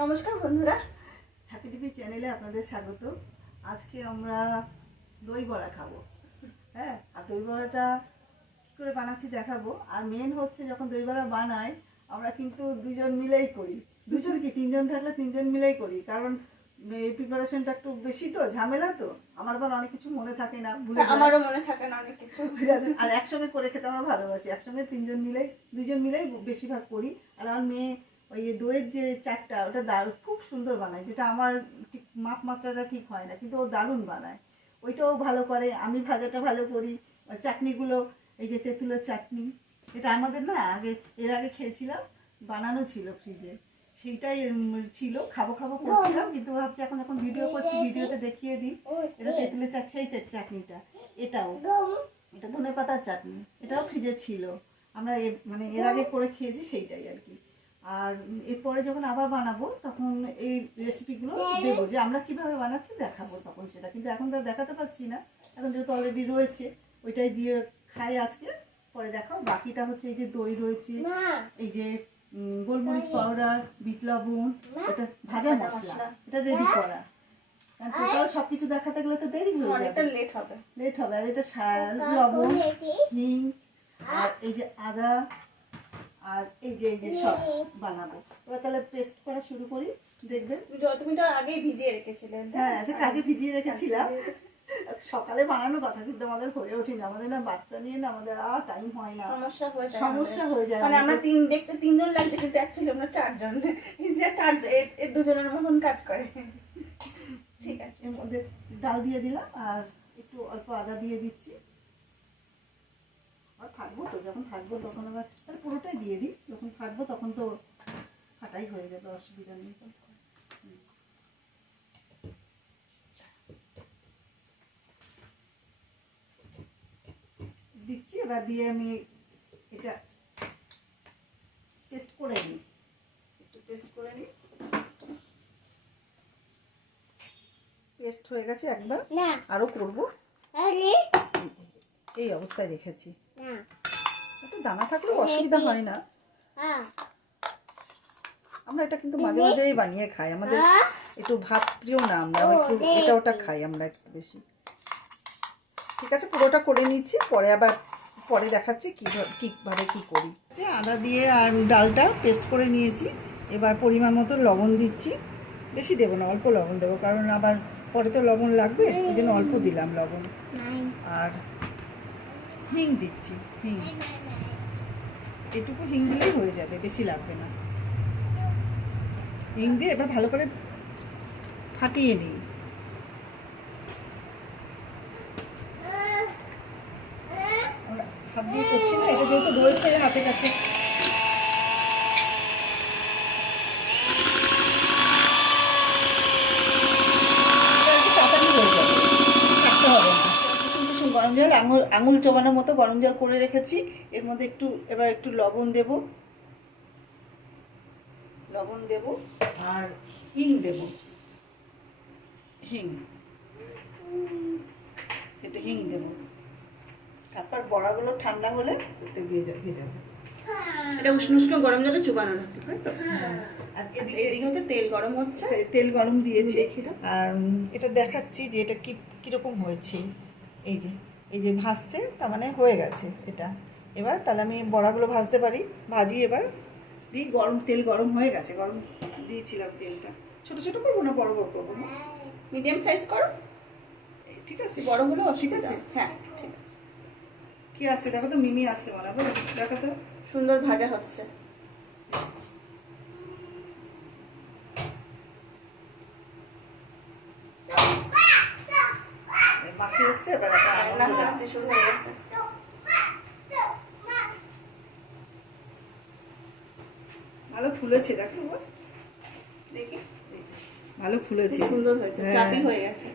নমস্কার বন্ধুরা। Happy TV চ্যানেলে আপনাদের স্বাগত। আজকে আমরা দই বড়া খাব। হ্যাঁ আর দই বড়াটা কী করে বানাচ্ছি দেখাবো। আর মেন হচ্ছে যখন দই বড়া বানাই আমরা কিন্তু দুজন মিলেই করি। দুজন কি তিনজন থাকলে তিনজন মিলেই করি। কারণ এই প্রিপারেশনটা একটু বেশি তো ঝামেলা তো। আমার আবার অনেক কিছু মনে থাকে না ভুলে আমারও মনে থাকে না অনেক কিছু। আর একসঙ্গে করে খেতে আমরা ভালোবাসি। একসঙ্গে তিনজন মিলে দুজন মিলেই বেশিরভাগ করি। আর আমার মেয়ে ওই দইয়ের যে চারটা ওটা দারুণ খুব সুন্দর বানায়, যেটা আমার ঠিক মাপ মাত্রাটা ঠিক হয় না, কিন্তু ও দারুণ বানায়। ওইটাও ভালো করে, আমি ভাজাটা ভালো করি চাটনিগুলো, এই যে তেঁতুলের চাটনি, এটা আমাদের না আগে, এর আগে খেয়েছিলাম, বানানো ছিল ফ্রিজে সেইটাই ছিল, খাব খাব করছিলাম, কিন্তু ভাবছি এখন এখন ভিডিও করছি ভিডিওতে দেখিয়ে দিই, এটা তেঁতুলের চাট, সেই চাটনিটা, এটাও। এটা ধনে পাতার চাটনি, এটাও ফ্রিজে ছিল। আমরা মানে এর আগে করে খেয়েছি, সেইটাই আর কি। আর এরপরে যখন আবার বানাবো তখন এই রেসিপিগুলো দেবো। যে আমরা কীভাবে বানাচ্ছি দেখাবো তখন সেটা। কিন্তু এখন তো দেখাতে পাচ্ছি না। এখন যেহেতু অলরেডি রয়েছে ওইটাই দিয়ে খাই আজকে। পরে দেখাও। বাকিটা হচ্ছে এই যে দই রয়েছে এই যে গোলমরিচ পাউডার বিট লবণ এটা ভাজা মশলা। এটা রেডি করা। টোটাল সবকিছু দেখাতে গেলে তো দেরি হয়ে অনেকটা যাবে লেট হবে। লেট হবে। আর এটা লবণ হিং আর এই যে আদা আর এই যে এই যে সব বানাবো। এবার তাহলে পেস্ট করা শুরু করি দেখবেন। তুমি তো আগেই ভিজিয়ে রেখেছিলে হ্যাঁ সেটা আগে ভিজিয়ে রেখেছিলাম। সকালে বানানোর কথা কিন্তু আমাদের হয়ে ওঠে না আমাদের না বাচ্চা নিয়ে না আমাদের আর টাইম হয় না। সমস্যা হয়ে যায় সমস্যা হয়ে যায় মানে আমরা তিন দেখতে তিনজন লাগছে কিন্তু অ্যাকচুয়ালি আমরা চারজন। যে চার এর দুজনের মতন কাজ করে। ঠিক আছে। মধ্যে ডাল দিয়ে দিলাম আর একটু অল্প আদা দিয়ে দিচ্ছি। আর থাকব তো যখন থাকব তখন আবার তাহলে পুরোটাই দিয়ে দিই। যখন থাকব তখন তো ফাটাই হয়ে যাবে অসুবিধা নেই। হুম। দিচ্ছি এবার দিয়ে আমি এটা টেস্ট করে নিই। একটু টেস্ট করে নিই। পেস্ট হয়ে গেছে একবার। আরও করব। এই অবস্থায় রেখেছি। দানা থাকলেও অসুবিধা হয় না। হ্যাঁ। আমরা এটা কিন্তু মাঝে মাঝেই বানিয়ে খাই। আমাদের একটু ভাত প্রিয় না আমরা একটু এটা ওটা খাই আমরা একটু বেশি। ঠিক আছে পুরোটা করে নিচ্ছি পরে আবার পরে দেখাচ্ছি কীভাবে কী করি। যে আদা দিয়ে আর ডালটা পেস্ট করে নিয়েছি। এবার পরিমাণ মতো লবণ দিচ্ছি। বেশি দেবো না অল্প লবণ দেবো কারণ আবার পরে তো লবণ লাগবে জন্য অল্প দিলাম লবণ। আর হিং দিচ্ছি হিং। এটুকু হিং দিলেই হয়ে যাবে বেশি লাগবে না। হিং দিয়ে এবার ভালো করে ফাটিয়ে নিই। হাত দিয়ে করছি না এটা যেহেতু রয়েছে হাতে কাছে এটা একটু তাড়াতাড়ি হয়ে যাবে থাকতে হবে না কুসুম কুসুম গরম জল আঙুল আঙুল চবানোর মতো গরম জল করে রেখেছি। এর মধ্যে একটু এবার একটু লবণ দেব। লবণ দেব আর হিং দেব। হিং। একটু হিং দেব। তারপর বড়াগুলো ঠান্ডা হলে একটু ভেজা ভেজাবো এটা উষ্ণ উষ্ণ গরম জলে চুবানো এদিকে হচ্ছে তেল গরম হচ্ছে। তেল গরম দিয়েছি। আর এটা দেখাচ্ছি যে এটা কি কীরকম হয়েছে। এই যে। এই যে ভাসছে তার মানে হয়ে গেছে এটা। এবার তাহলে আমি বড়াগুলো ভাজতে পারি। ভাজি এবার। দিই গরম তেল গরম হয়ে গেছে গরম দিয়েছিলাম তেলটা। ছোট ছোট করব না বড় বড় করব? না মিডিয়াম সাইজ করো। ঠিক আছে। বড় হলেও ঠিক অসুবিধা। আছে? হ্যাঁ ঠিক আছে। কি আসছে? দেখো তো মিমি আসছে মনে হয়। দেখো তো সুন্দর ভাজা হচ্ছে এই মাসি এসছে এবার। নাচানাচি শুরু হয়ে গেছে ভালো ফুলেছে দেখো দেখি। ভালো ফুলেছে। সুন্দর হয়েছে হ্যাঁ। ফ্লাফি হয়ে গেছে।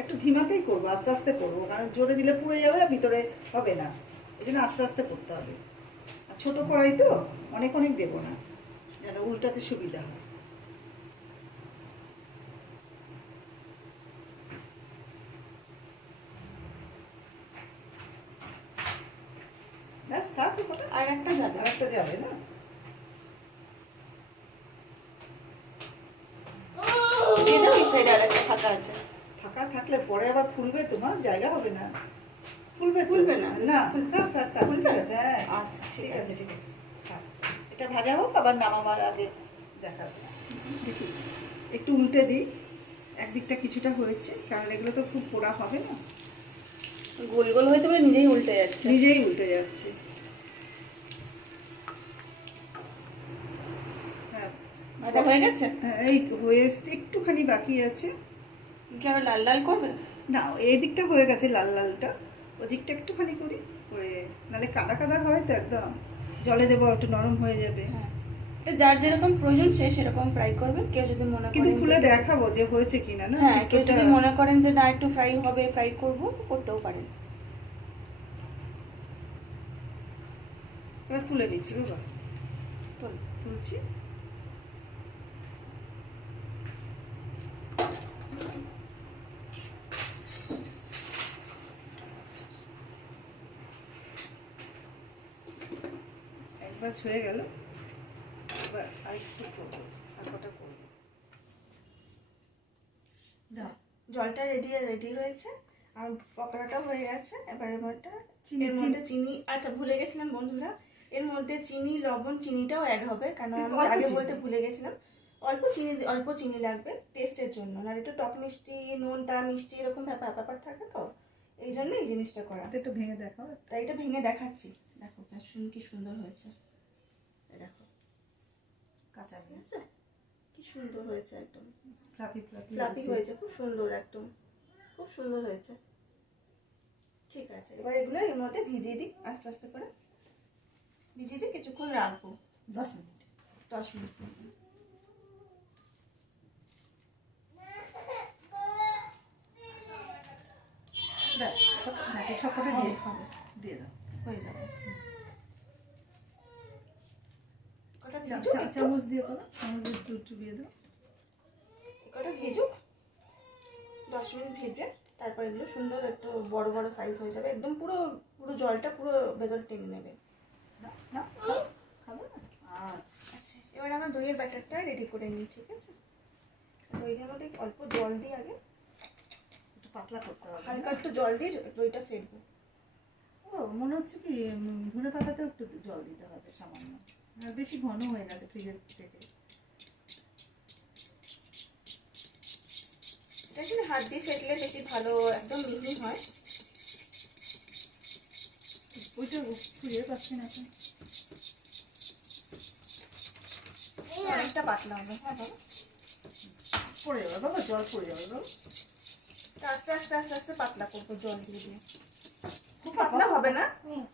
একটু ধিমাতেই করব আস্তে আস্তে করব কারণ জোরে দিলে পুড়ে যাবে আর ভিতরে হবে না। এই জন্য আস্তে আস্তে করতে হবে। আর ছোটো কড়াই তো অনেক অনেক দেবো না। যেন উল্টাতে সুবিধা হয় ব্যাস ব্যাস থাক ওটা আর একটা যাবে আর একটা যাবে না দিয়ে দাও এই সাইডে আর একটা ফাঁকা আছে ফাঁকা থাকলে পরে আবার ফুলবে তোমার জায়গা হবে না ফুলবে তো? ফুলবে না? হ্যাঁ। আচ্ছা, ঠিক আছে। ঠিক আছে। এটা ভাজা হোক আবার নামাবার আগে দেখি একটু উল্টে দিই। একদিকটা কিছুটা হয়েছে কারণ এগুলো তো খুব পোড়া হবে না। গোল গোল হয়েছে বলে নিজেই উল্টে যাচ্ছে। নিজেই উল্টে যাচ্ছে। হ্যাঁ ভাজা হয়ে গেছে? হ্যাঁ, এই হয়ে এসছে একটুখানি বাকি আছে। কি লাল লাল করবে? না এই দিকটা হয়ে গেছে লাল লালটা। ওদিকটা একটুখানি করি করে নাহলে কাদা কাদা হয় তো একদম। জলে দেবো একটু নরম হয়ে যাবে। হ্যাঁ। যার যেরকম প্রয়োজন সে সেরকম ফ্রাই করবে কেউ যদি মনে কিন্তু করেন খুলে দেখাবো যে হয়েছে কিনা না হ্যাঁ কেউ যদি মনে করেন যে না একটু ফ্রাই হবে ফ্রাই করব করতেও পারেন। এবার তুলে নিচ্ছি বাবা তুলছি। ছুঁয়ে গেল। এবার আরেকটু করব আর কটা করব জলটা রেডি রেডি রয়েছে আর পকোড়াটা হয়ে গেছে। এবার এবারটা চিনি, মধ্যে চিনি। আচ্ছা ভুলে গেছিলাম বন্ধুরা। এর মধ্যে চিনি লবণ চিনিটাও অ্যাড হবে কারণ আমি অল্প আগে চিনি। বলতে ভুলে গেছিলাম। অল্প চিনি অল্প চিনি লাগবে টেস্টের জন্য। আর একটু টক মিষ্টি নোনটা মিষ্টি এরকম ব্যাপার ব্যাপার থাকে তো। এই জন্য এই জিনিসটা করা। একটু ভেঙে দেখাও। তাই এটা ভেঙে দেখাচ্ছি। দেখো কি শুন- কি সুন্দর হয়েছে। দেখো। কাঁচা নিয়ে বুঝছ কি সুন্দর হয়েছে একদম। ফ্লাফি ফ্লাফি ফ্লাপি হয়েছে। খুব সুন্দর একদম। খুব সুন্দর হয়েছে। ঠিক আছে এবার এগুলো এর মধ্যে ভিজিয়ে দিই আস্তে আস্তে করে। ভিজিয়ে দিই কিছুক্ষণ রাখব। দশ মিনিট। দশ মিনিট ব্যাস দিয়ে হবে, দিয়ে দাও। হয়ে যাবে কটা চা- ভিজুক চা- একটু? চামচ দিয়ে দাও চামচ দিয়ে দিয়ে দাও কটা ভিজুক? দশ মিনিট ভেজে তারপর এগুলো সুন্দর একটু বড় বড় সাইজ হয়ে যাবে একদম পুরো পুরো জলটা পুরো ভেতর টেনে নেবে। আচ্ছা আচ্ছা। এবার আমরা দইয়ের ব্যাটারটা রেডি করে নিই ঠিক আছে? দইয়ের মধ্যে অল্প জল দিই আগে একটু পাতলা করতে হবে হালকা একটু জল দিয়ে দইটা ফেলব। ও মনে হচ্ছে কি ধনে পাতাতেও একটু জল দিতে হবে সামান্য। বেশি ঘন হয়ে গেছে ফ্রিজের থেকে। এটা আসলে হাত দিয়ে ফেটলে বেশি ভালো একদম মিহি হয়। ওইটা খুঁজে পাচ্ছি না এখন। অনেকটা পাতলা হবে। হ্যাঁ বাবা। পড়ে যাবে বাবা জল পড়ে যাবে বাবা। আস্তে আস্তে আস্তে আস্তে পাতলা করব জল দিয়ে দিয়ে। খুব পাতলা হবে না? হ্যাঁ।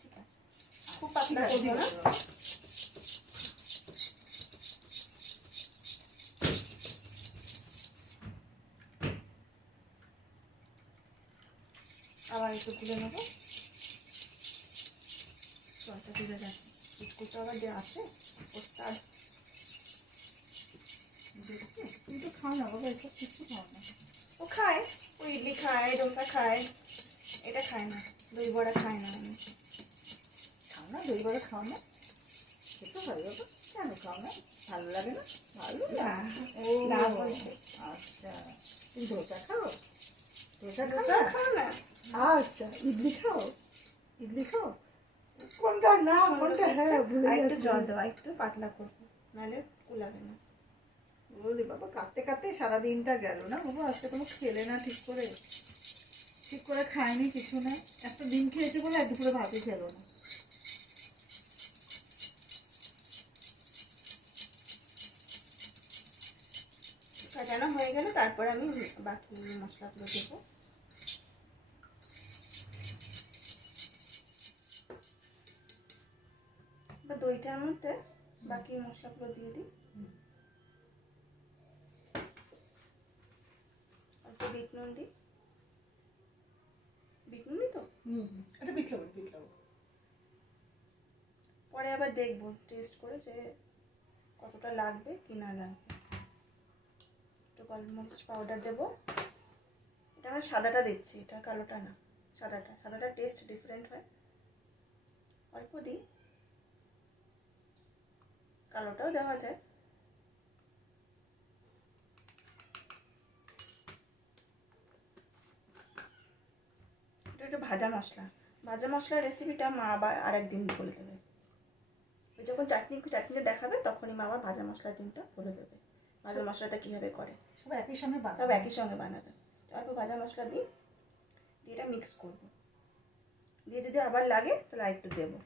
ঠিক আছে। খুব পাতলা করব না? আবার একটু তুলে নেব। জলটা তুলে বিস্কুটটা আবার দেওয়া আছে ওস্তাদ। দেখছি তো খাও না বাবা এসব কিচ্ছু খাও না। ও খায় ও ইডলি খায় ডোসা খায় এটা খায় না দই বড়া খায় না। আমি খাও না দই বড়া খাও না। খেতে হয় বাবা কেন খাও না? ভালো লাগে না? ভালো না। ও। আচ্ছা। তুমি ধোসা খাও? খাও ডোসা না? খায় না। আচ্ছা ইডলি খাও? ইডলি খাও? কোনটা না কোনটা হ্যাঁ ভুলে একটু জল দেওয়া একটু পাতলা করব নাহলে কুলাবে না। বলি বাবা কাঁদতে কাঁদতে সারা দিনটা গেল না বাবা আজকে খেলে না ঠিক করে। ঠিক করে খায়নি কিছু না একটা ডিম খেয়েছে বলে এক দুপুরে ভাতই খেলো না। সাজানো হয়ে গেলে তারপরে আমি বাকি মশলাগুলো দেবো। বা মধ্যে বাকি মশলাগুলো দিয়ে দিই। অল্প বিট নুন দিই। বিট নুনই তো? এটা পিঠলো পিঠলো পরে আবার দেখব টেস্ট করে যে কতটা লাগবে কি না লাগবে। একটু গোলমরিচ পাউডার দেবো। এটা আমি সাদাটা দিচ্ছি এটা কালোটা না সাদাটা। সাদাটা টেস্ট ডিফারেন্ট হয়। অল্প দিই। কালোটাও দেওয়া যায়। এটা একটু ভাজা মশলা। ভাজা মশলার রেসিপিটা মা আবার আরেকদিন বলে দেবে। ওই যখন চাটনি চাটনিটা দেখাবে তখনই মা আবার ভাজা মশলার দিনটা বলে দেবে। ভাজা মশলাটা কীভাবে করে। সব একই সঙ্গে সব একই সঙ্গে বানাবে। অল্প ভাজা মশলা দিই দিয়ে এটা মিক্স করব। দিয়ে যদি আবার লাগে তাহলে আরেকটু দেবো।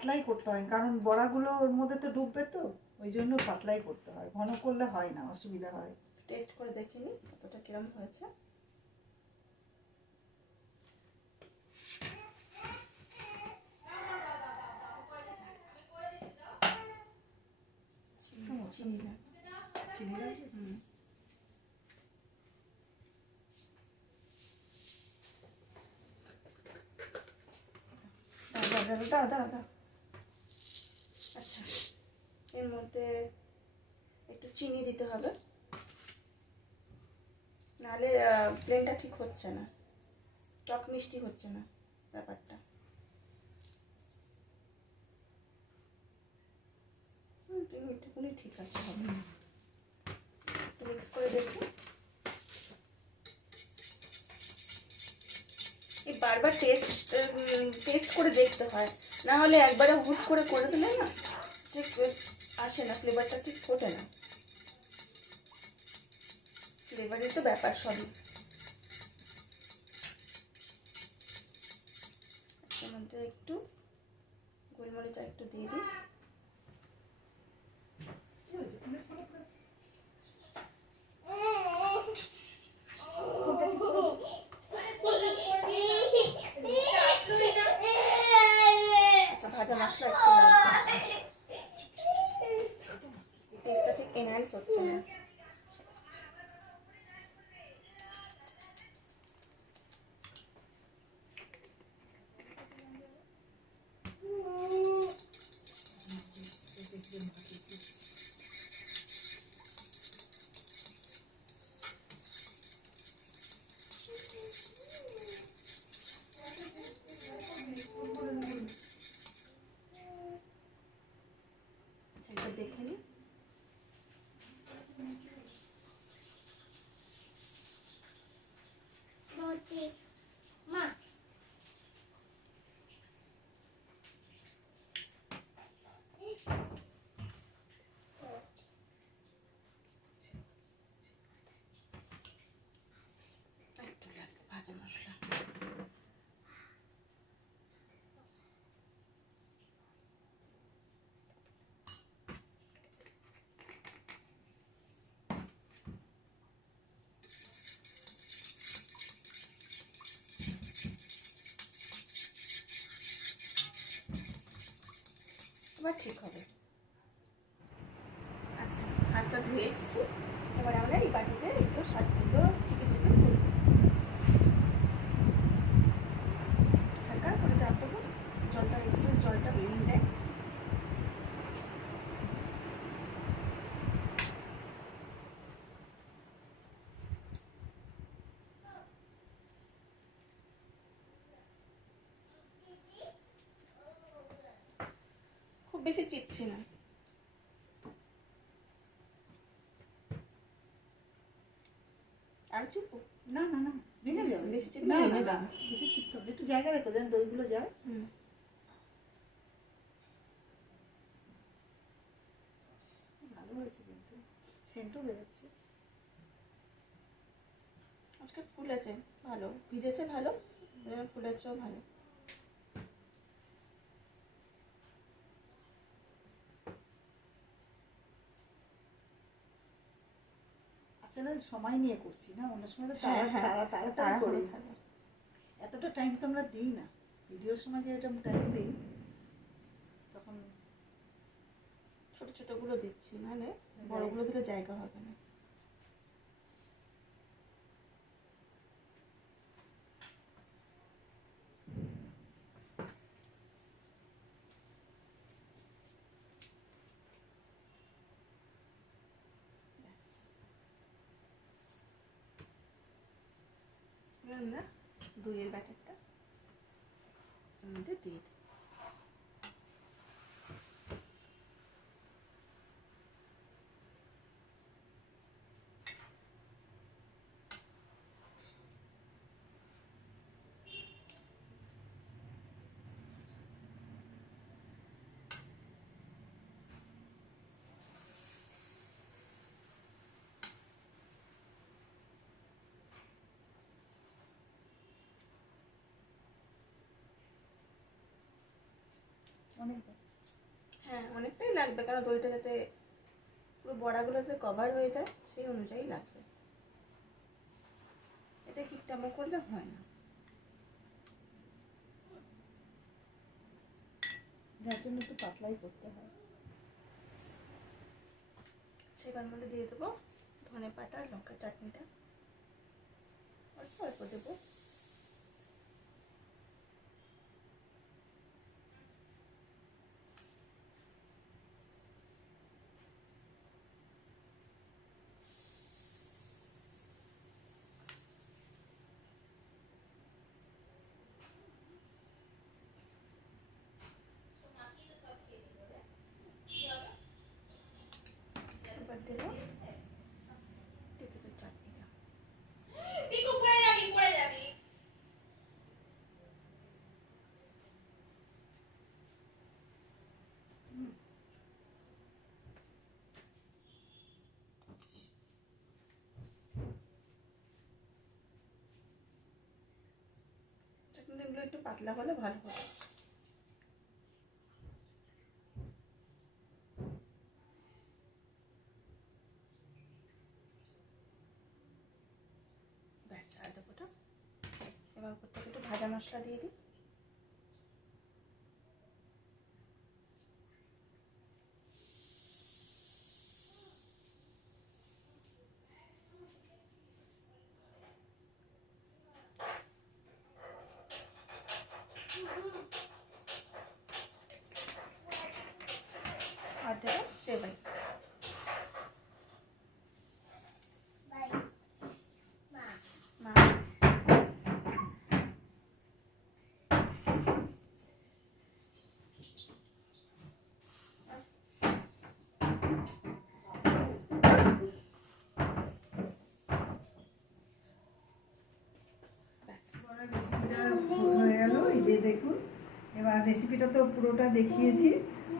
পাতলাই করতে হয় কারণ বড়াগুলো ওর মধ্যে তো ডুববে তো ওই জন্য পাতলাই করতে হয় ঘন করলে হয় না অসুবিধা হয়। টেস্ট করে দেখে নিই কতটা কিরম হয়েছে। চিনি না চিনি লাগবে? হুম। দাও দাও দাও দাও দাও দাও আচ্ছা এর মধ্যে একটু চিনি দিতে হবে। নাহলে প্লেনটা ঠিক হচ্ছে না। টক মিষ্টি হচ্ছে না ব্যাপারটা। তুমি ঠিক আছে হবে। মিক্স করে দেখি। এই বারবার টেস্ট টেস্ট করে দেখতে হয়। না হলে একবারে হুট করে করে দিলে না, ঠিক আসে না ফ্লেভারটা ঠিক ফোটে না। ফ্লেভারের তো ব্যাপার সবই এর মধ্যে একটু গোলমরিচ আর একটু দিয়ে দিই আচ্ছা ভাজা মশলা একটু লাগবে টেস্টটা ঠিক এনহ্যান্স হচ্ছে না আচ্ছা এটা দেখে নিই একটু লাগবে ভাজা মশলা ঠিক হবে আচ্ছা হাতটা ধুয়ে এসেছি এবার আমরা এই বাটিতে একটু স্বাদগুলো চিপে চিপে তুলব হালকা করে চাপ দেবো জলটা এক্সট্রা জলটা বেরিয়ে যায় খুব বেশি চিপছি না। আর চিপবো? না না না ভেঙে যাবে। বেশি চিপ না না, বেশি চিপতে হবে। একটু জায়গা রেখে দেন দইগুলো যায়। ভালো হয়েছে কিন্তু। সেন্টও বেরোচ্ছে। আজকে ফুলেছে ভালো। ভিজেছে ভালো ফুলেছেও ভালো। আসলে সময় নিয়ে করছি না অন্য সময় তো হ্যাঁ, হ্যাঁ। তাড়াতাড়ি করে এতটা টাইম তো আমরা দিই না। ভিডিওর সময় যে এটা টাইম দিই তখন ছোট ছোটগুলো দিচ্ছি মানে বড়গুলো দিলে জায়গা হবে না। আমরা দইয়ের ব্যাটারটা আমাদের দিয়ে দিই অনেকটা। হ্যাঁ অনেকটাই লাগবে কারণ দইটা যাতে পুরো বড়াগুলো যাতে কভার হয়ে যায় সেই অনুযায়ী লাগবে। এটা ঠিকঠামো করলে হয় না? যার জন্য একটু পাতলাই করতে হয়। সেবার মধ্যে দিয়ে দেবো ধনে পাতা লঙ্কা চাটনিটা। অল্প অল্প দেবো এবার দেবো তেঁতুলের চাটনিটা পিকু পড়ে যাবি পড়ে যাবি চাটনিগুলো একটু পাতলা হলে ভালো হবে। ব্যাস আর দেবো এবার থেকে একটু ভাজা মশলা দিয়ে দিই আর দেবো সেবাই মা ব্যাস রেসিপিটা হয়ে গেল। এই যে দেখুন এবার রেসিপিটা তো পুরোটা দেখিয়েছি।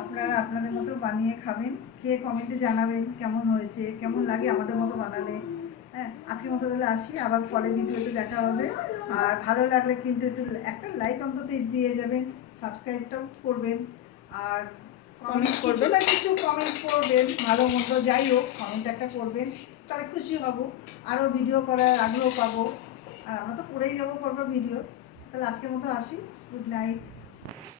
আপনারা আপনাদের মতো বানিয়ে খাবেন। খেয়ে কমেন্টে জানাবেন কেমন হয়েছে কেমন লাগে আমাদের মতো বানালে। হ্যাঁ আজকের মতো তাহলে আসি। আবার পরের ভিডিওতে দেখা হবে। আর ভালো লাগলে কিন্তু একটু একটা লাইক অন্তত দিয়ে যাবেন সাবস্ক্রাইবটাও করবেন। আর কমেন্ট কিছু করবেন। না কিছু কমেন্ট করবেন ভালো মন্দ যাই হোক কমেন্ট একটা করবেন তাহলে খুশি হব। আরও ভিডিও করার আগ্রহ পাবো। আর আমরা তো করেই যাব পরপর ভিডিও তাহলে আজকের মতো আসি। Good night